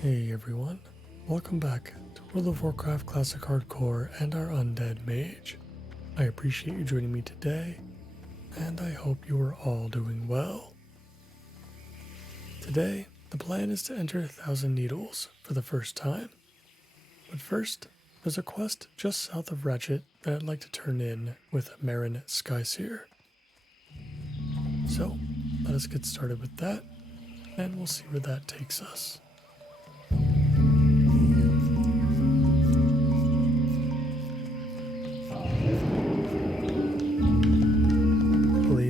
Hey everyone, welcome back to World of Warcraft Classic Hardcore and our Undead Mage. I appreciate you joining me today, and I hope you are all doing well. Today, the plan is to enter 1,000 Needles for the first time. But first, there's a quest just south of Ratchet that I'd like to turn in with Marin Skyseer. So, let us get started with that, and we'll see where that takes us.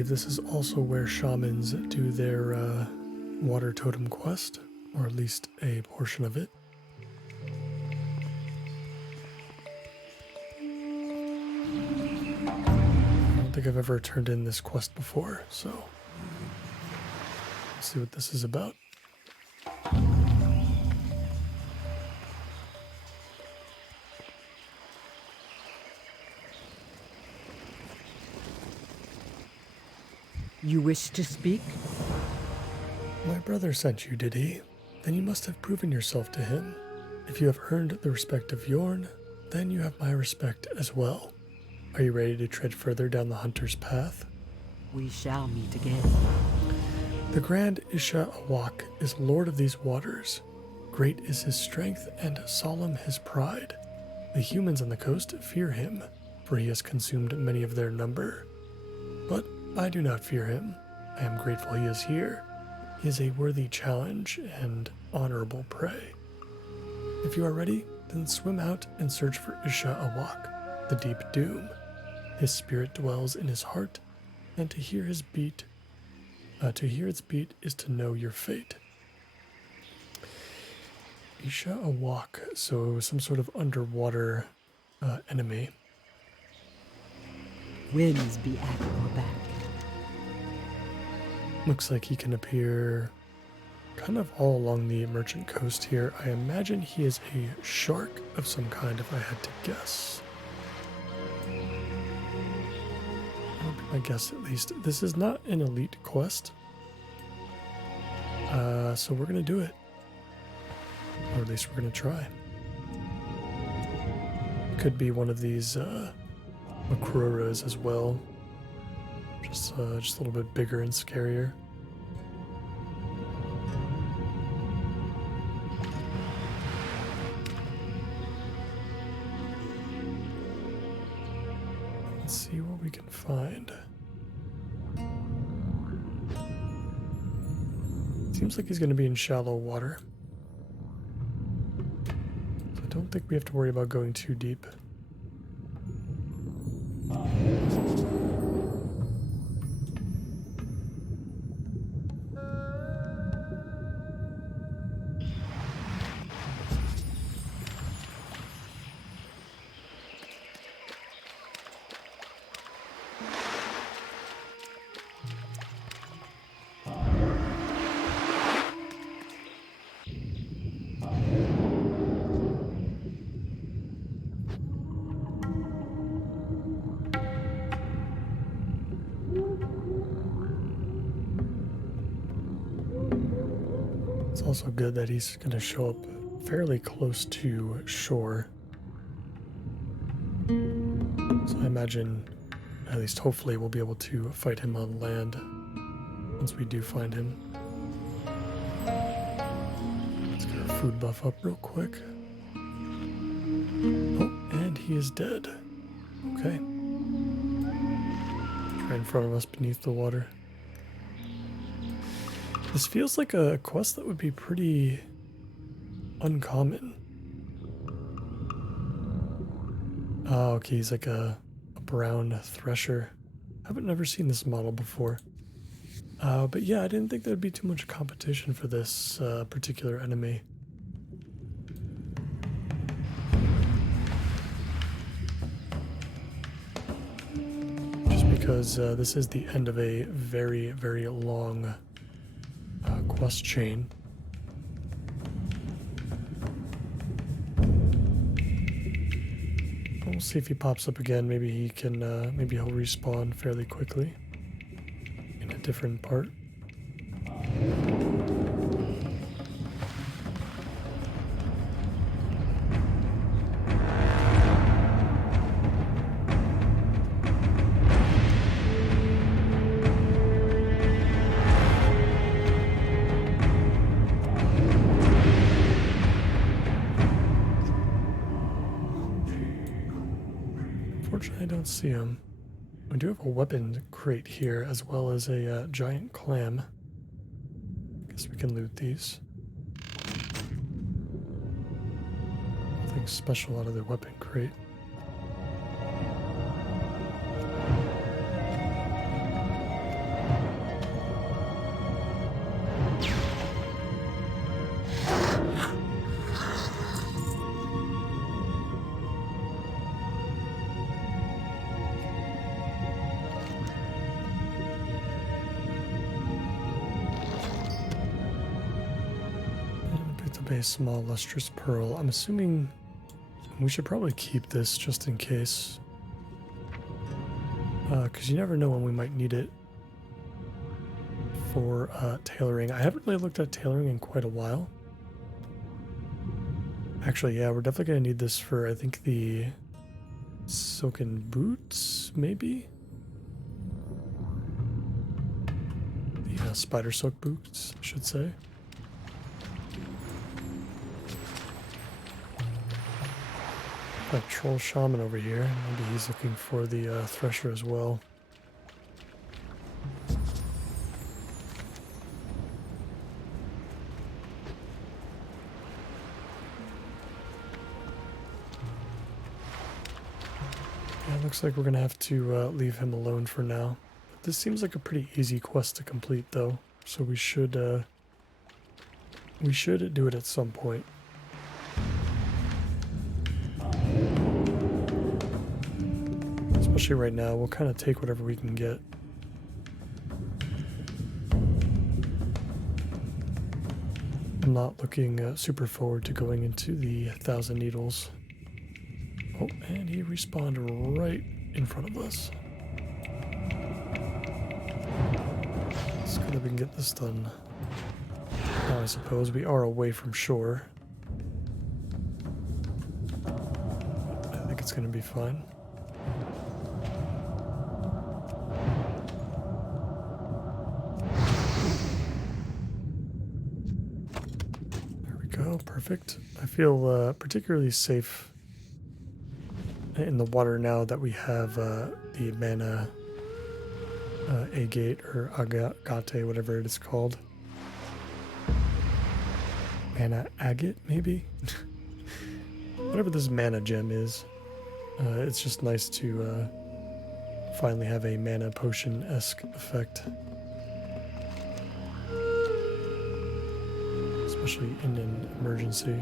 This is also where shamans do their water totem quest, or at least a portion of it. I don't think I've ever turned in this quest before, so let's see what this is about. You wish to speak? My brother sent you, did he? Then you must have proven yourself to him. If you have earned the respect of Yorn, then you have my respect as well. Are you ready to tread further down the hunter's path? We shall meet again. The Grand Isha Awak is lord of these waters. Great is his strength and solemn his pride. The humans on the coast fear him, for he has consumed many of their number. But I do not fear him. I am grateful he is here. He is a worthy challenge and honorable prey. If you are ready, then swim out and search for Isha Awak, the deep doom. His spirit dwells in his heart, and to hear its beat is to know your fate. Isha Awak, so some sort of underwater enemy. Winds be at your back. Looks like he can appear kind of all along the merchant coast here. I imagine he is a shark of some kind if I had to guess. That would be my guess at least. This is not an elite quest. So we're going to do it. Or at least we're going to try. Could be one of these Makruras as well. Just a little bit bigger and scarier. Let's see what we can find. Seems like he's going to be in shallow water. So I don't think we have to worry about going too deep. It's also good that he's going to show up fairly close to shore. So I imagine, at least hopefully, we'll be able to fight him on land once we do find him. Let's get our food buff up real quick. Oh, and he is dead. Okay. Right in front of us beneath the water. This feels like a quest that would be pretty uncommon. Oh, okay, he's like a brown thresher. I haven't never seen this model before. But yeah, I didn't think there'd be too much competition for this particular enemy. Just because this is the end of a very, very long quest chain. We'll see if he pops up again. Maybe he can, maybe he'll respawn fairly quickly in a different part. I don't see him. We do have a weapon crate here, as well as a giant clam. Guess we can loot these. Nothing special out of the weapon crate. A small lustrous pearl. I'm assuming we should probably keep this just in case, because you never know when we might need it for tailoring. I haven't really looked at tailoring in quite a while. Actually, yeah, we're definitely going to need this for, I think, the silken boots, maybe? The spider silk boots, I should say. Got a troll shaman over here. Maybe he's looking for the thresher as well. Yeah, it looks like we're gonna have to leave him alone for now. But this seems like a pretty easy quest to complete, though. So we should do it at some point. Especially right now, we'll kind of take whatever we can get. I'm not looking super forward to going into the 1,000 Needles. Oh, and he respawned right in front of us. Let's see if we can get this done. Now I suppose we are away from shore. I think it's going to be fine. Perfect. I feel particularly safe in the water now that we have the mana agate or agate, whatever it is called. Mana agate, maybe? Whatever this mana gem is. It's just nice to finally have a mana potion-esque effect. Especially in an emergency.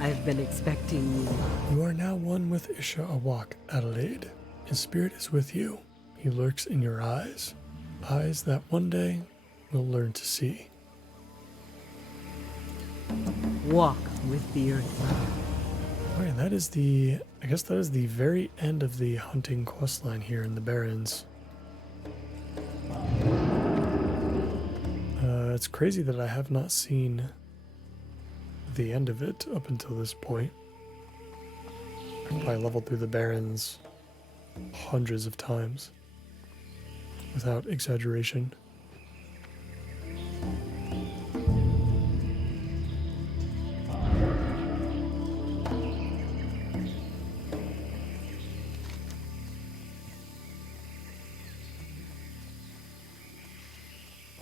I've been expecting you. You are now one with Isha Awak, Adelaide. His spirit is with you. He lurks in your eyes. Eyes that one day will learn to see. Walk with the earth. Alright, that is the... I guess that is the very end of the hunting questline here in the Barrens. It's crazy that I have not seen the end of it up until this point. I leveled through the Barrens hundreds of times, without exaggeration.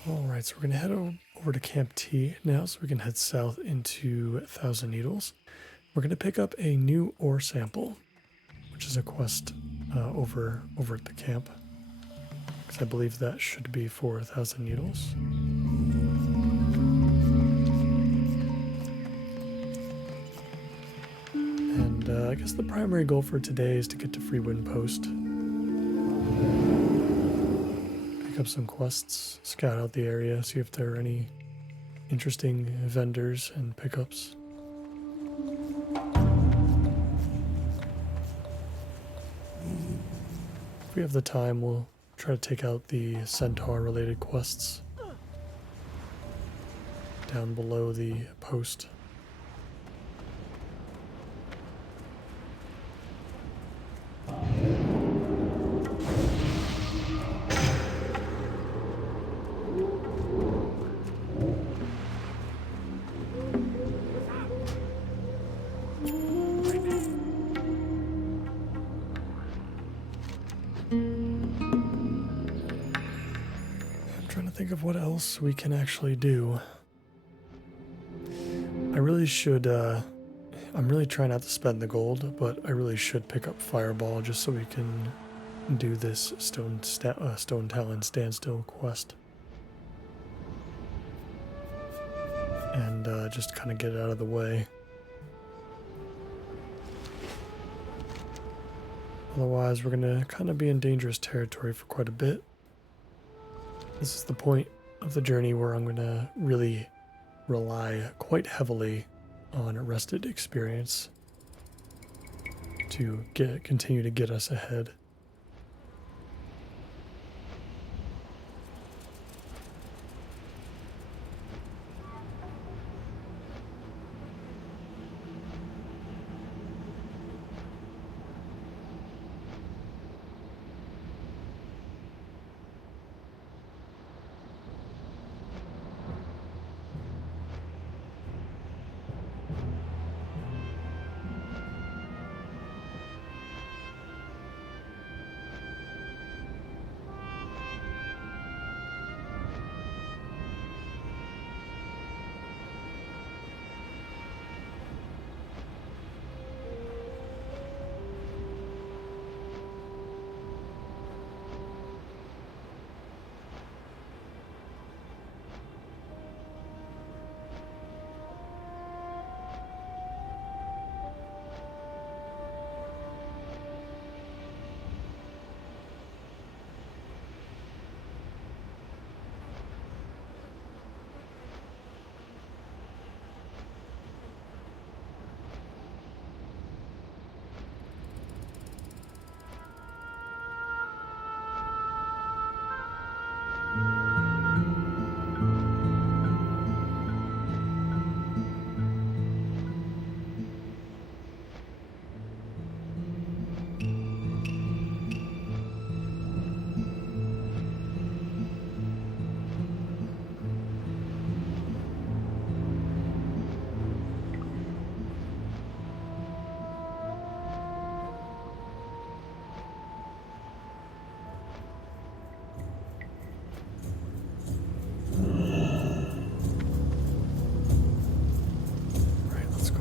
Alright, so we're going to head over to Camp T now, so we can head south into 1,000 Needles. We're going to pick up a new ore sample, which is a quest over at the camp. Because I believe that should be for 1,000 needles. And I guess the primary goal for today is to get to Freewind Post. Pick up some quests, scout out the area, see if there are any interesting vendors and pickups. If we have the time, we'll try to take out the centaur-related quests down below the post. Think of what else we can actually do. I really should, I'm really trying not to spend the gold, but I really should pick up Fireball just so we can do this Stone Talon Standstill quest. And just kind of get it out of the way. Otherwise, we're going to kind of be in dangerous territory for quite a bit. This is the point of the journey where I'm going to really rely quite heavily on rested experience to continue to get us ahead.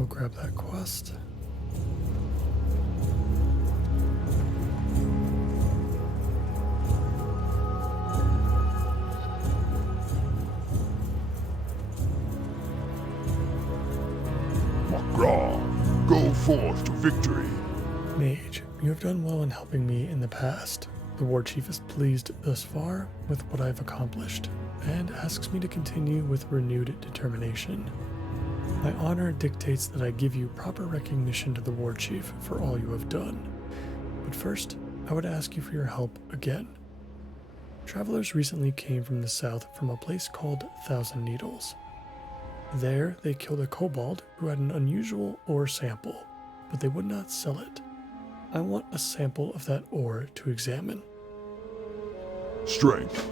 Grab that quest. McGraw, go forth to victory. Mage, you have done well in helping me in the past. The war chief is pleased thus far with what I've accomplished and asks me to continue with renewed determination. My honor dictates that I give you proper recognition to the war chief for all you have done. But first, I would ask you for your help again. Travelers recently came from the south from a place called Thousand Needles. There, they killed a kobold who had an unusual ore sample, but they would not sell it. I want a sample of that ore to examine. Strength.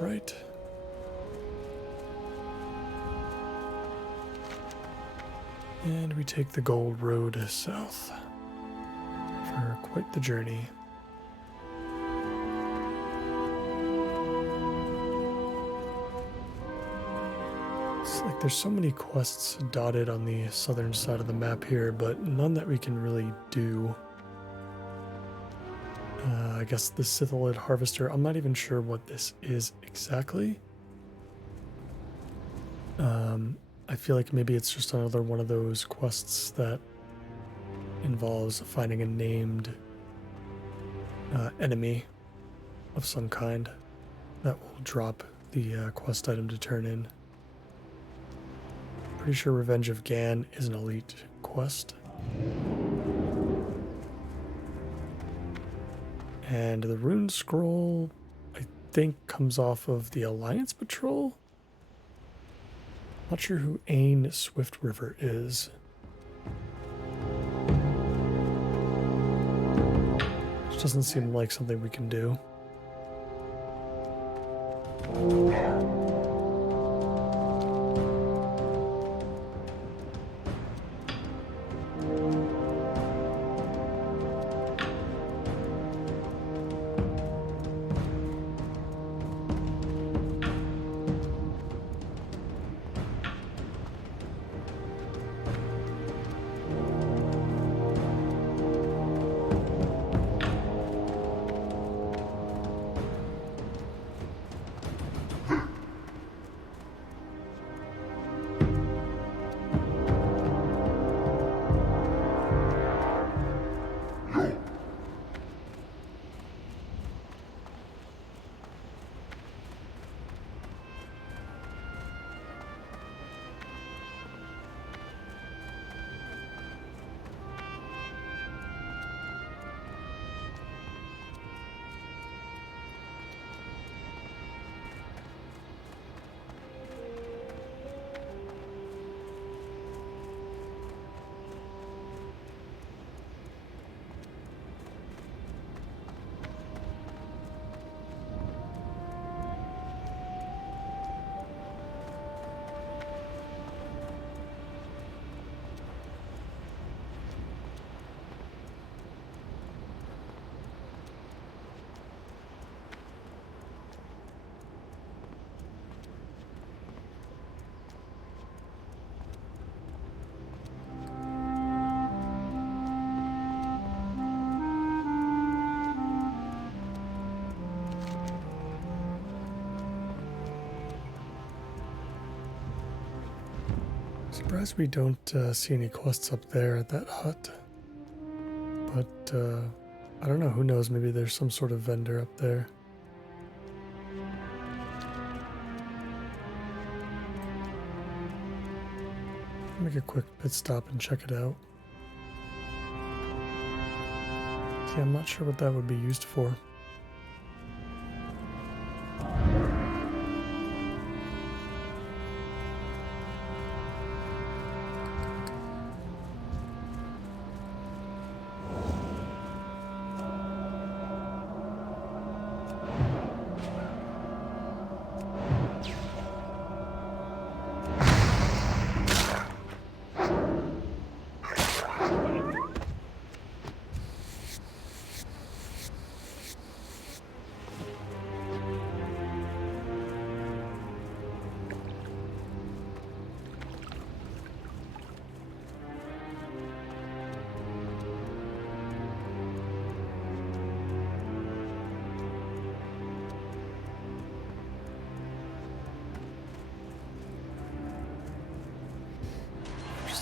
Right. And we take the gold road south for quite the journey. It's like there's so many quests dotted on the southern side of the map here, but none that we can really do I guess the Sithilid Harvester. I'm not even sure what this is exactly. I feel like maybe it's just another one of those quests that involves finding a named enemy of some kind that will drop the quest item to turn in. Pretty sure Revenge of Gan is an elite quest. And the rune scroll, I think, comes off of the Alliance Patrol. Not sure who Ain Swift River is. This doesn't seem like something we can do. Surprised we don't see any quests up there at that hut. But, I don't know, who knows, maybe there's some sort of vendor up there. Make a quick pit stop and check it out. See, I'm not sure what that would be used for.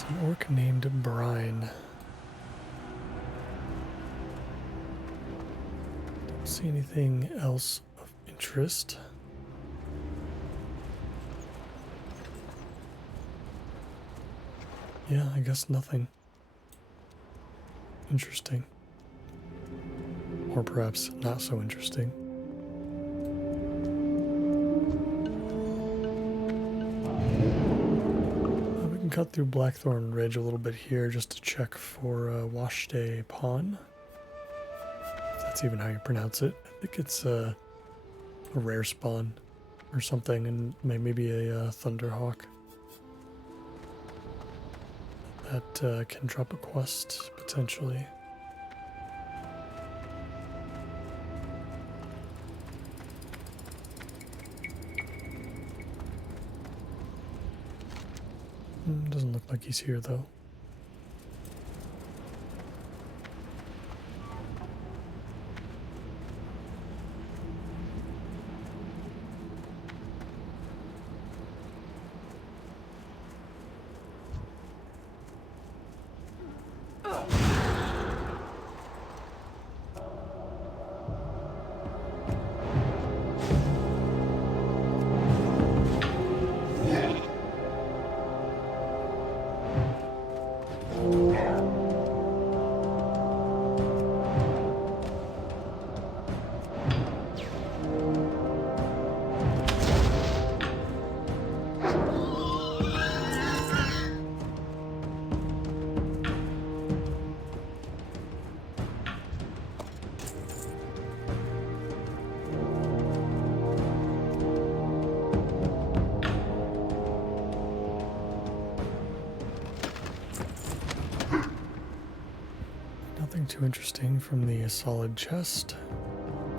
An orc named Brine. Don't see anything else of interest. Yeah, I guess nothing interesting. Or perhaps not so interesting. Cut through Blackthorn Ridge a little bit here just to check for Washday Pawn. If that's even how you pronounce it. I think it's a rare spawn or something, and maybe a Thunderhawk that can drop a quest potentially. Doesn't look like he's here, though. Nothing too interesting from the solid chest.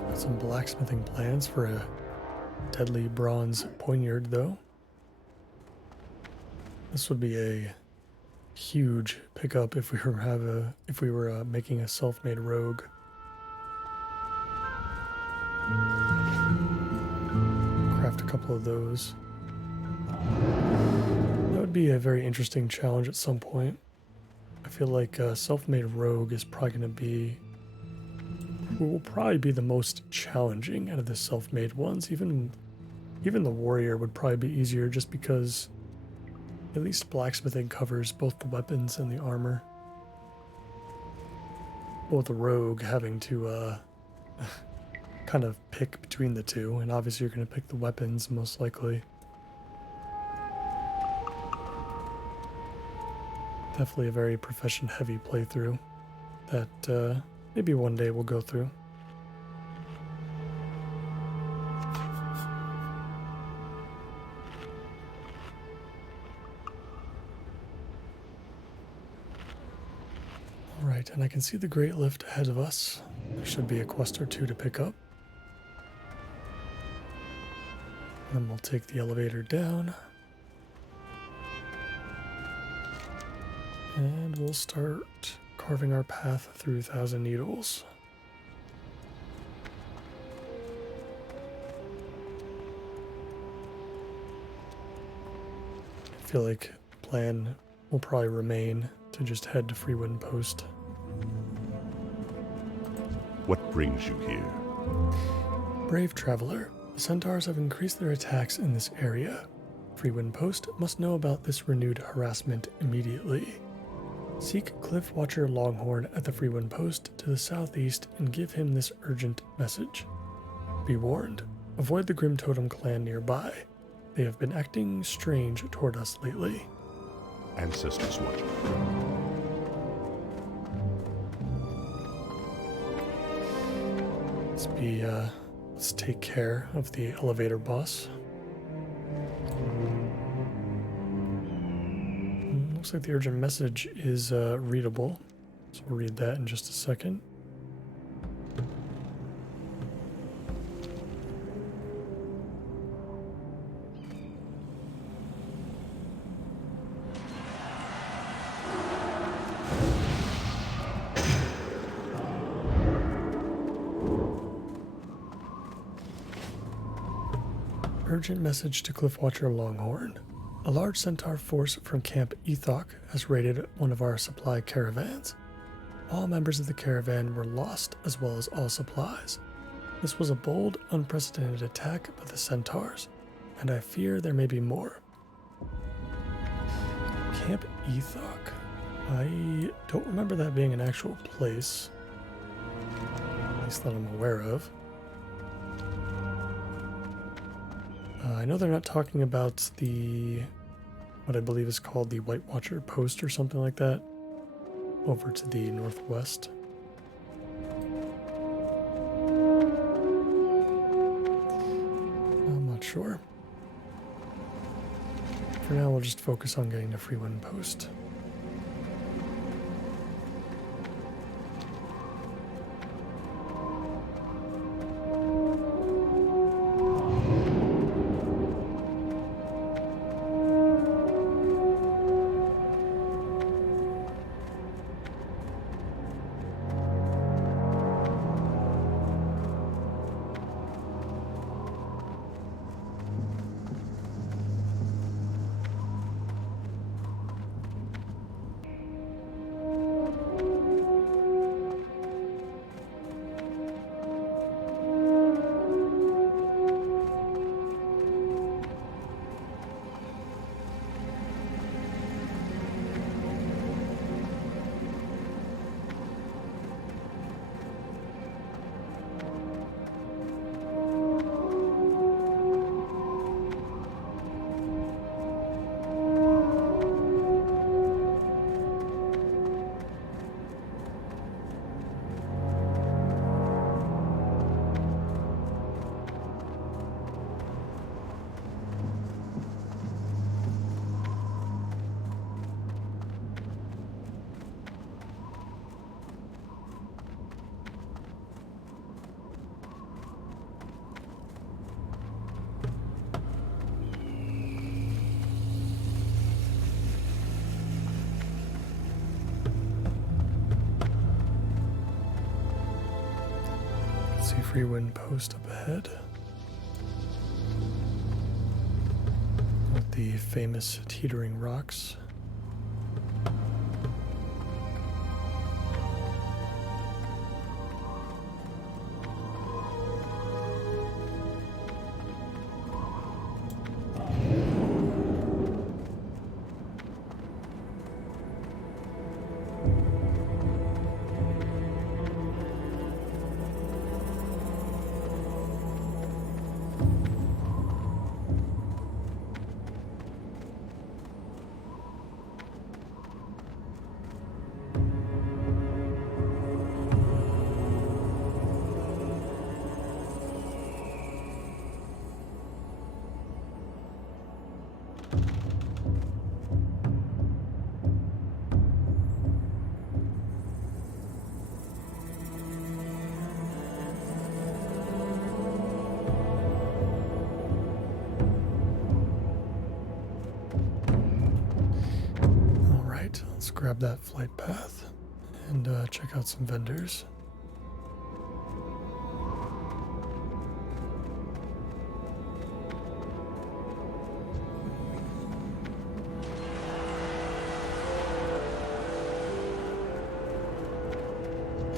Got some blacksmithing plans for a deadly bronze poignard, though. This would be a huge pickup if we were making a self-made rogue. Craft a couple of those. That would be a very interesting challenge at some point. I feel like self-made rogue is probably going to be, will probably be the most challenging out of the self-made ones. Even the warrior would probably be easier, just because at least blacksmithing covers both the weapons and the armor. But with the rogue having to kind of pick between the two, and obviously you're going to pick the weapons most likely. Definitely a very profession-heavy playthrough that maybe one day we'll go through. Alright, and I can see the Great Lift ahead of us. There should be a quest or two to pick up. Then we'll take the elevator down. And we'll start carving our path through Thousand Needles. I feel like the plan will probably remain to just head to Freewind Post. What brings you here? Brave traveler, the centaurs have increased their attacks in this area. Freewind Post must know about this renewed harassment immediately. Seek Cliff Watcher Longhorn at the Freewind Post to the southeast and give him this urgent message. Be warned, avoid the Grim Totem clan nearby. They have been acting strange toward us lately. Ancestors watching. Let's take care of the elevator boss. Looks like the urgent message is readable, so we'll read that in just a second. Urgent message to Cliffwatcher Longhorn. A large centaur force from Camp Ethok has raided one of our supply caravans. All members of the caravan were lost, as well as all supplies. This was a bold, unprecedented attack by the centaurs, and I fear there may be more. Camp Ethok. I don't remember that being an actual place, at least that I'm aware of. I know they're not talking about what I believe is called the White Watcher Post or something like that, over to the northwest. I'm not sure. For now, we'll just focus on getting to Freewind Post. See Freewind Post up ahead. With the famous teetering rocks. Let's grab that flight path and check out some vendors.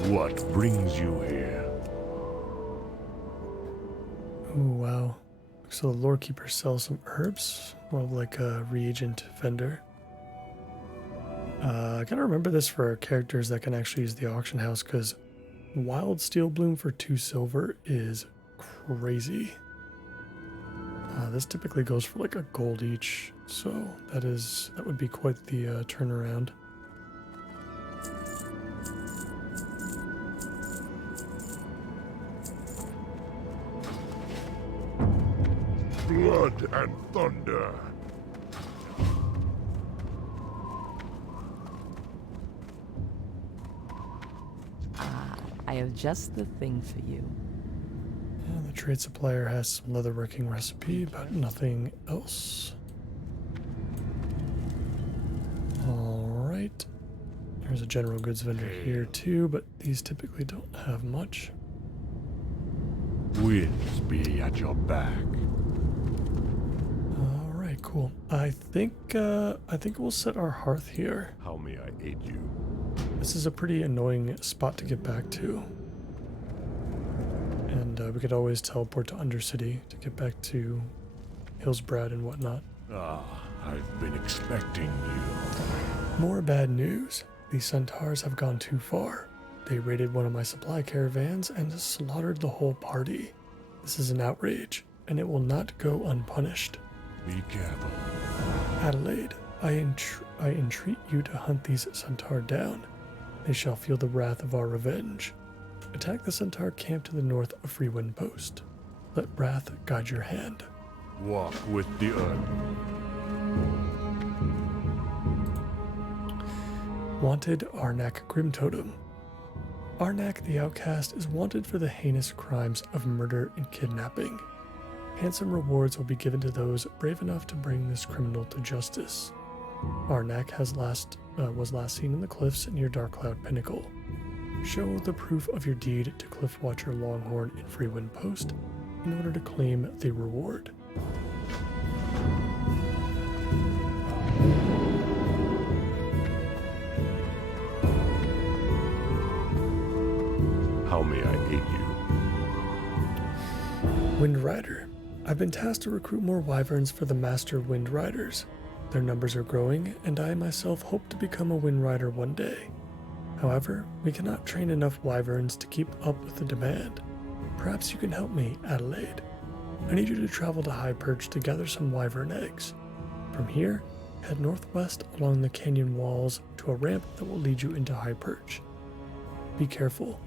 What brings you here? Oh wow. So the lore keeper sells some herbs, more of like a reagent vendor. I gotta remember this for characters that can actually use the auction house, because Wild Steel Bloom for 2 silver is crazy. This typically goes for like a gold each, so that would be quite the turnaround. Blood and thunder. I have just the thing for you. The trade supplier has some leatherworking recipe, but nothing else. Alright. There's a general goods vendor here too, but these typically don't have much. Winds be at your back. Alright, cool. I think we'll set our hearth here. How may I aid you? This is a pretty annoying spot to get back to. And we could always teleport to Undercity to get back to Hillsbrad and whatnot. I've been expecting you. More bad news. These centaurs have gone too far. They raided one of my supply caravans and slaughtered the whole party. This is an outrage, and it will not go unpunished. Be careful. Adelaide, I entreat you to hunt these centaur down. They shall feel the wrath of our revenge. Attack the centaur camp to the north of Freewind Post. Let wrath guide your hand. Walk with the earth. Wanted Arnak Grimtotem. Arnak the Outcast is wanted for the heinous crimes of murder and kidnapping. Handsome rewards will be given to those brave enough to bring this criminal to justice. Arnak was last seen in the cliffs near Darkcloud Pinnacle. Show the proof of your deed to Cliffwatcher Longhorn in Freewind Post in order to claim the reward. How may I aid you? Wind Rider. I've been tasked to recruit more wyverns for the Master Wind Riders. Their numbers are growing, and I myself hope to become a Wind Rider one day. However, we cannot train enough wyverns to keep up with the demand. Perhaps you can help me, Adelaide. I need you to travel to High Perch to gather some wyvern eggs. From here, head northwest along the canyon walls to a ramp that will lead you into High Perch. Be careful.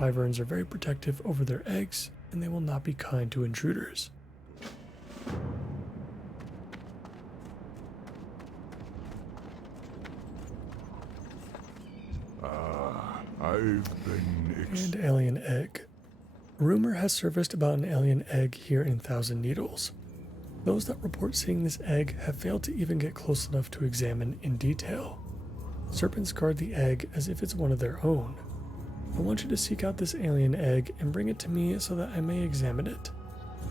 Wyverns are very protective over their eggs, and they will not be kind to intruders. I've been And alien egg. Rumor has surfaced about an alien egg here in Thousand Needles. Those that report seeing this egg have failed to even get close enough to examine in detail. Serpents guard the egg as if it's one of their own. I want you to seek out this alien egg and bring it to me so that I may examine it.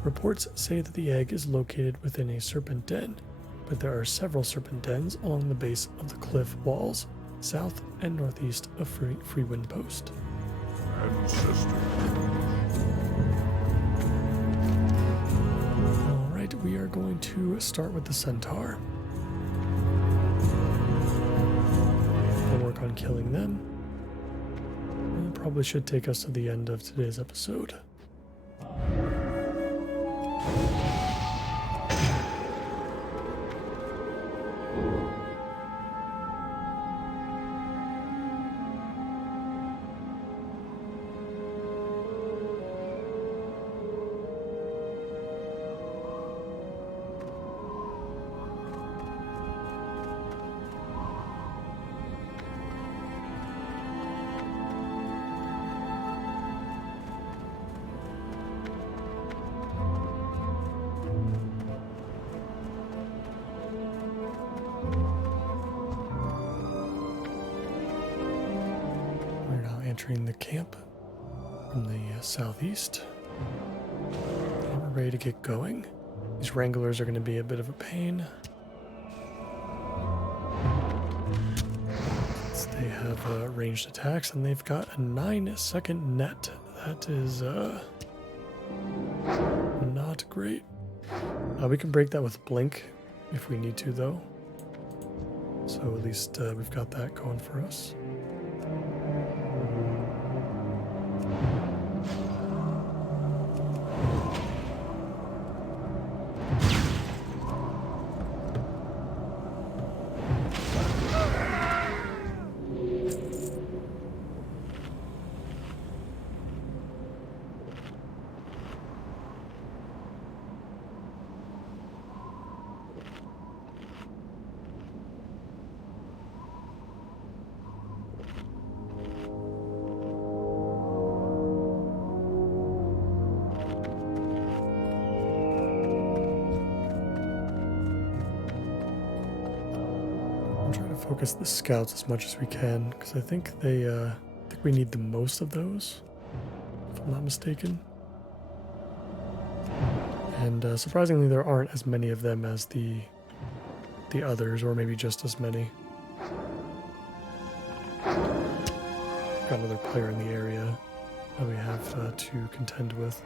Reports say that the egg is located within a serpent den, but there are several serpent dens along the base of the cliff walls, south and northeast of Freewind Post. Ancestor. Alright, we are going to start with the centaur. We'll work on killing them. That probably should take us to the end of today's episode. Entering the camp from the southeast. And we're ready to get going. These wranglers are going to be a bit of a pain. They have ranged attacks and they've got a 9-second net. That is not great. We can break that with blink if we need to though. So at least we've got that going for us. Focus the scouts as much as we can because I think we need the most of those, if I'm not mistaken. And surprisingly, there aren't as many of them as the others, or maybe just as many. Got another player in the area that we have to contend with.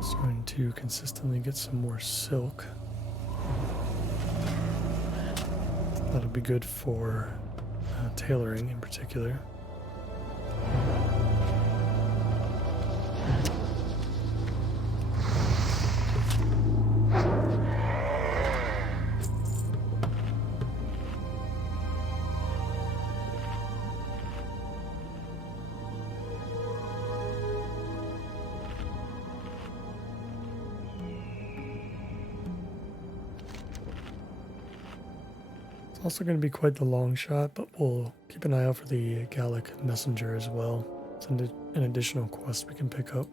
Starting to consistently get some more silk. That'll be good for tailoring in particular. Also going to be quite the long shot, but we'll keep an eye out for the Gallic Messenger as well. It's an additional quest we can pick up.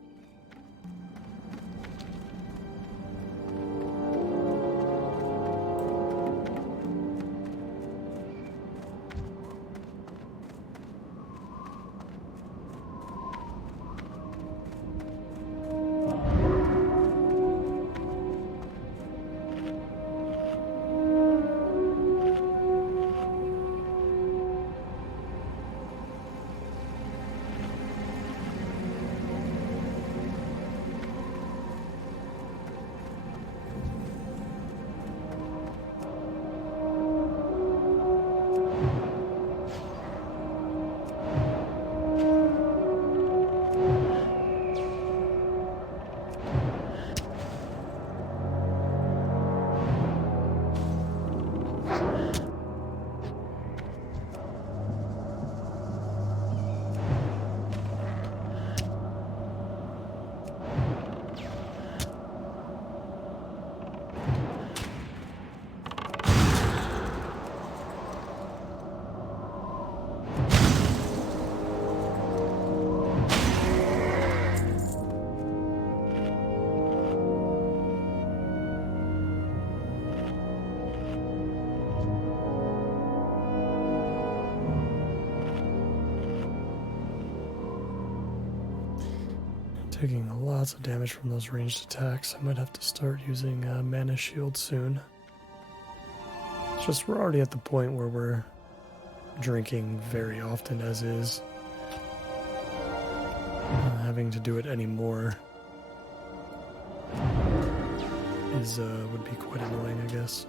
Taking lots of damage from those ranged attacks. I might have to start using mana shield soon. It's just we're already at the point where we're drinking very often as is. Having to do it anymore is would be quite annoying, I guess.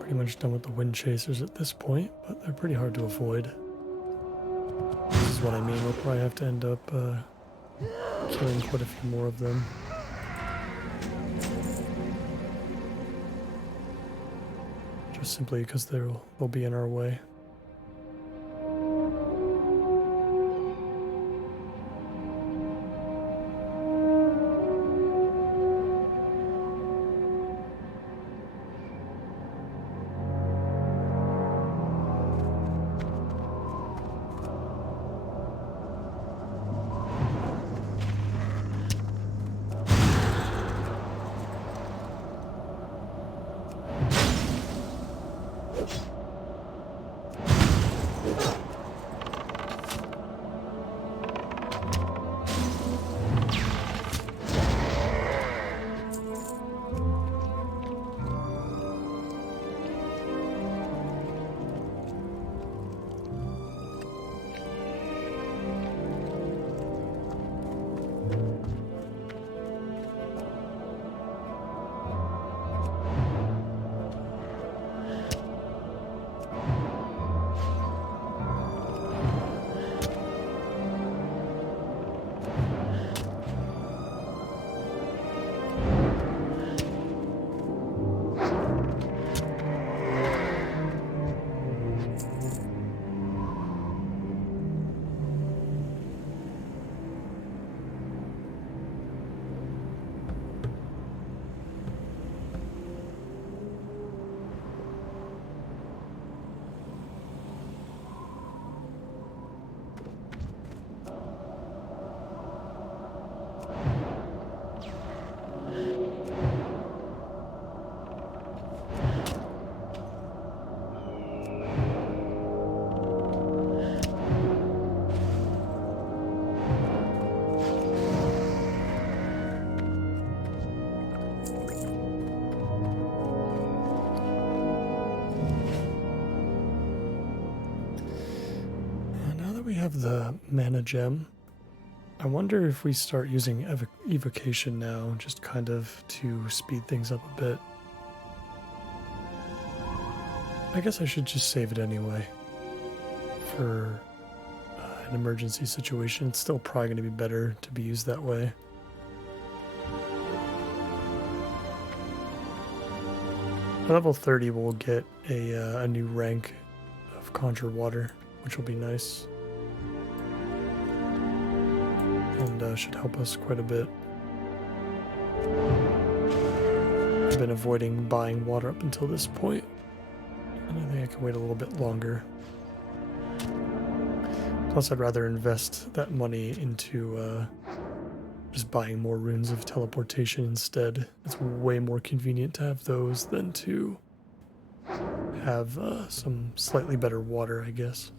Pretty much done with the wind chasers at this point, but they're pretty hard to avoid. This is what I mean, we'll probably have to end up killing quite a few more of them. Just simply because they'll be in our way. Have the mana gem. I wonder if we start using evocation now, just kind of to speed things up a bit. I guess I should just save it anyway for an emergency situation. It's still probably going to be better to be used that way. At level 30 we'll get a new rank of Conjure Water, which will be nice. And should help us quite a bit. I've been avoiding buying water up until this point, and I think I can wait a little bit longer. Plus, I'd rather invest that money into just buying more runes of teleportation instead. It's way more convenient to have those than to have some slightly better water, I guess.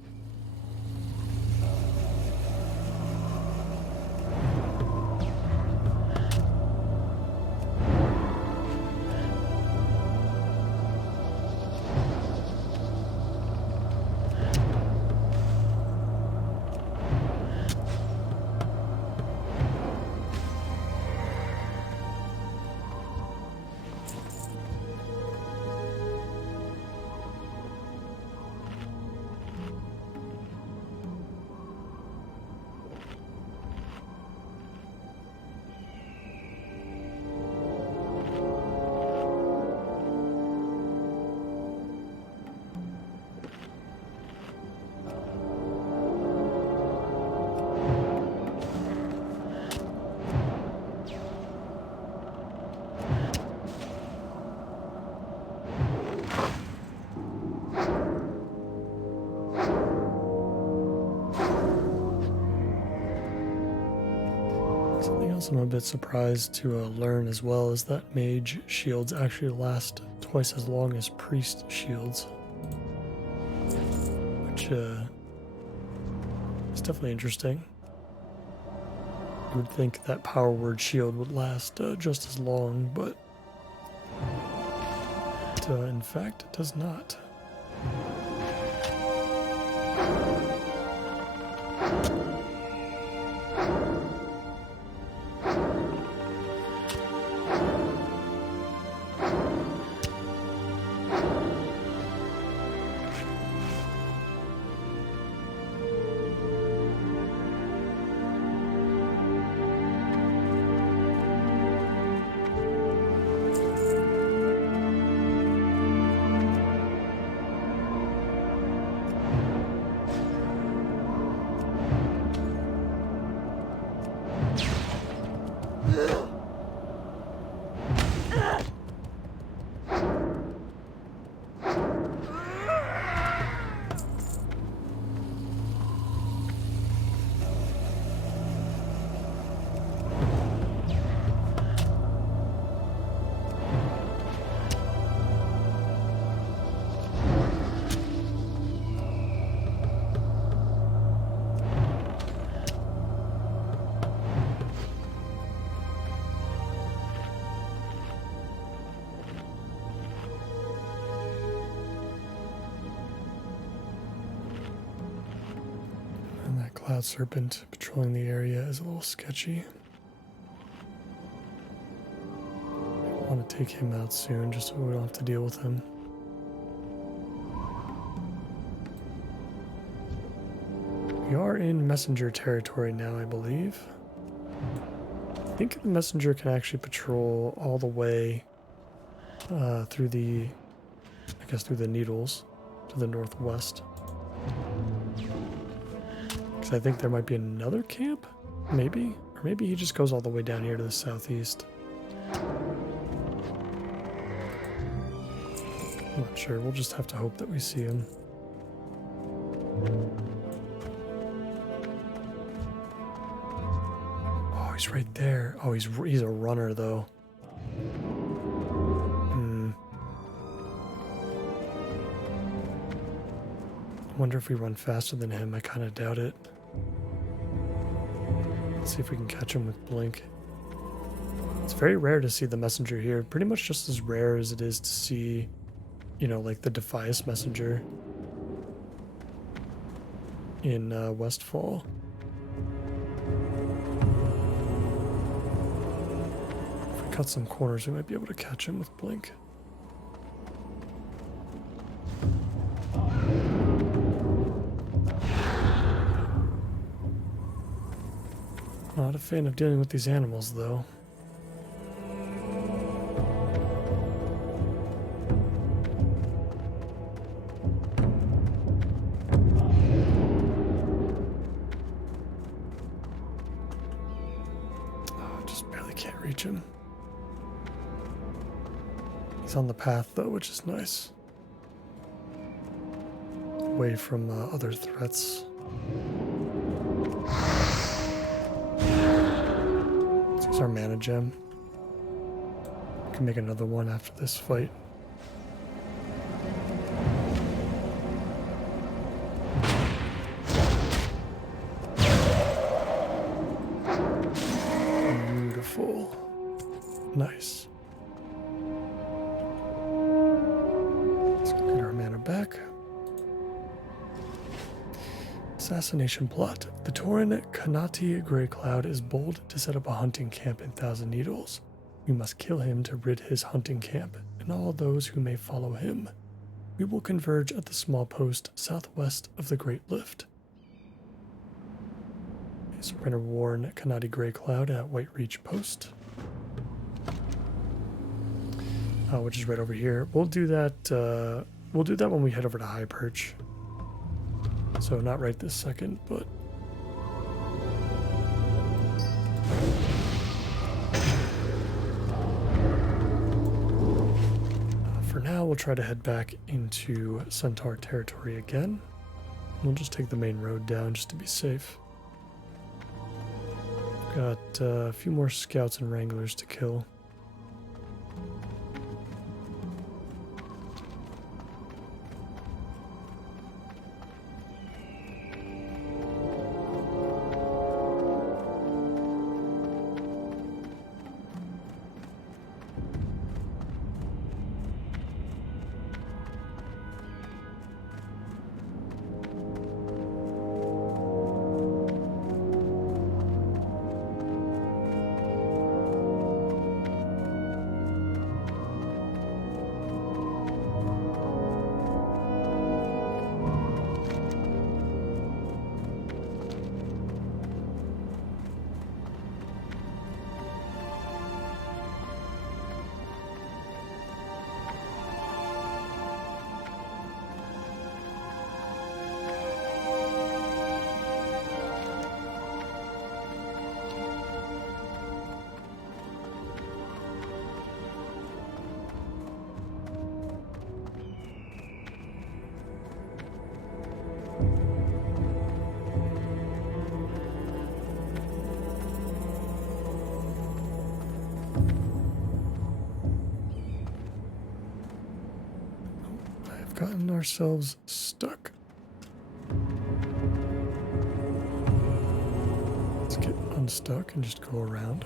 Something else I'm a bit surprised to learn as well is that mage shields actually last twice as long as priest shields, which is definitely interesting. You would think that power word shield would last just as long, but in fact it does not. Cloud Serpent patrolling the area is a little sketchy. I want to take him out soon just so we don't have to deal with him. We are in messenger territory now, I believe. I think the messenger can actually patrol all the way through the, I guess through the needles to the northwest. I think there might be another camp, maybe? Or maybe he just goes all the way down here to the southeast. I'm not sure, we'll just have to hope that we see him. Oh, he's right there. Oh, he's a runner though. I wonder if we run faster than him. I kind of doubt it. Let's see if we can catch him with Blink. It's very rare to see the messenger here. Pretty much just as rare as it is to see, you know, like the Defias messenger in Westfall. cut some corners, we might be able to catch him with Blink. Not a fan of dealing with these animals, though. Him. He's on the path though, which is nice. Away from other threats. Let's use our mana gem. We can make another one after this fight. Beautiful. Nice. Let's get our mana back. Assassination plot. The Tauren Kanati Grey Cloud is bold to set up a hunting camp in Thousand Needles. We must kill him to rid his hunting camp and all those who may follow him. We will converge at the small post southwest of the Great Lift. So we're going to warn Kanati Grey Cloud at White Reach Post. Which is right over here. We'll do that. We'll do that when we head over to High Perch. So not right this second, but for now we'll try to head back into Centaur territory again. We'll just take the main road down just to be safe. Got a few more scouts and wranglers to kill. Gotten ourselves stuck. Let's get unstuck and just go around.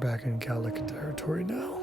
Back in Gallic territory now.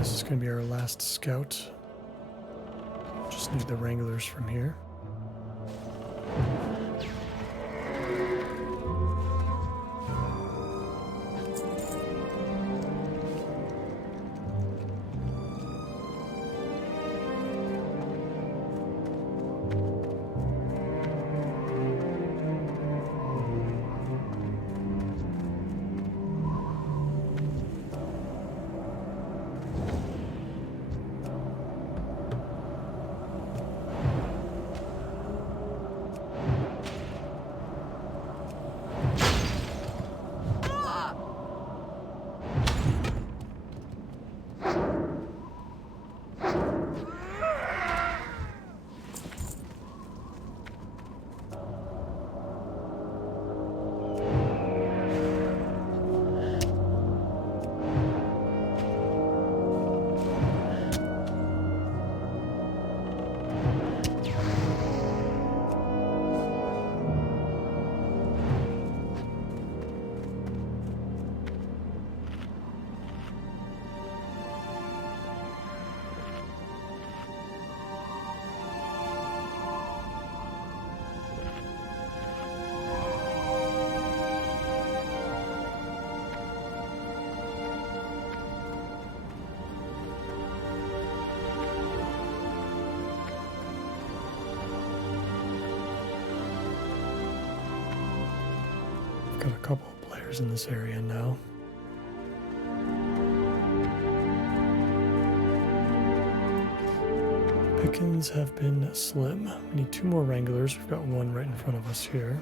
This is going to be our last scout. Just need the wranglers from here. Got a couple of players in this area now. Pickings have been slim. We need 2 more wranglers. We've got 1 right in front of us here.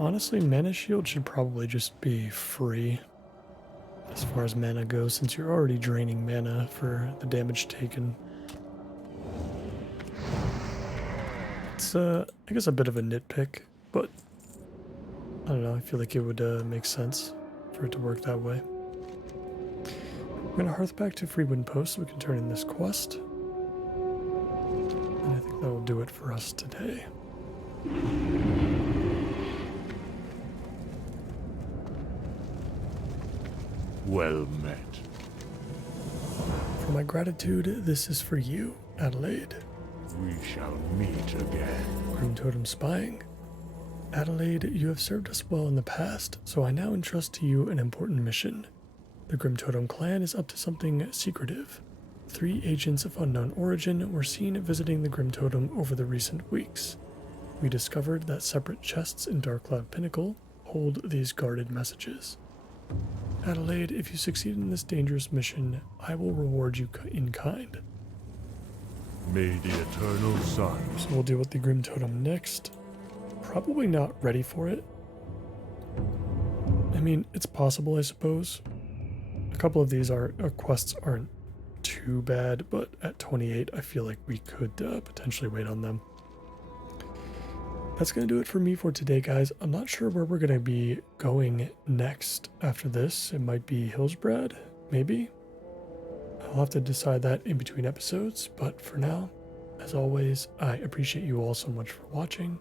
Honestly, Mana Shield should probably just be free as far as mana goes, since you're already draining mana for the damage taken. It's, I guess, a bit of a nitpick, but I don't know, I feel like it would make sense for it to work that way. I'm going to hearth back to Freewind Post so we can turn in this quest. And I think that will do it for us today. Well met. For my gratitude, this is for you, Adelaide. We shall meet again. Grim Totem Spying. Adelaide, you have served us well in the past, so I now entrust to you an important mission. The Grim Totem clan is up to something secretive. 3 agents of unknown origin were seen visiting the Grim Totem over the recent weeks. We discovered that separate chests in Darkcloud Pinnacle hold these guarded messages. Adelaide, if you succeed in this dangerous mission, I will reward you in kind. May the eternal sun. So we'll deal with the Grim Totem next. Probably not ready for it. I mean, it's possible, I suppose. A couple of these quests aren't too bad, but at 28, I feel like we could potentially wait on them. That's going to do it for me for today, guys. I'm not sure where we're going to be going next after this. It might be Hillsbrad, maybe. I'll have to decide that in between episodes, but for now, as always, I appreciate you all so much for watching.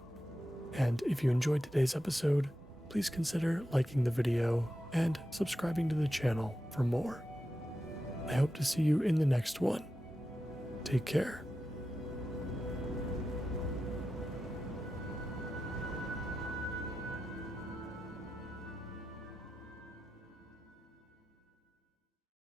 And if you enjoyed today's episode, please consider liking the video and subscribing to the channel for more. I hope to see you in the next one. Take care.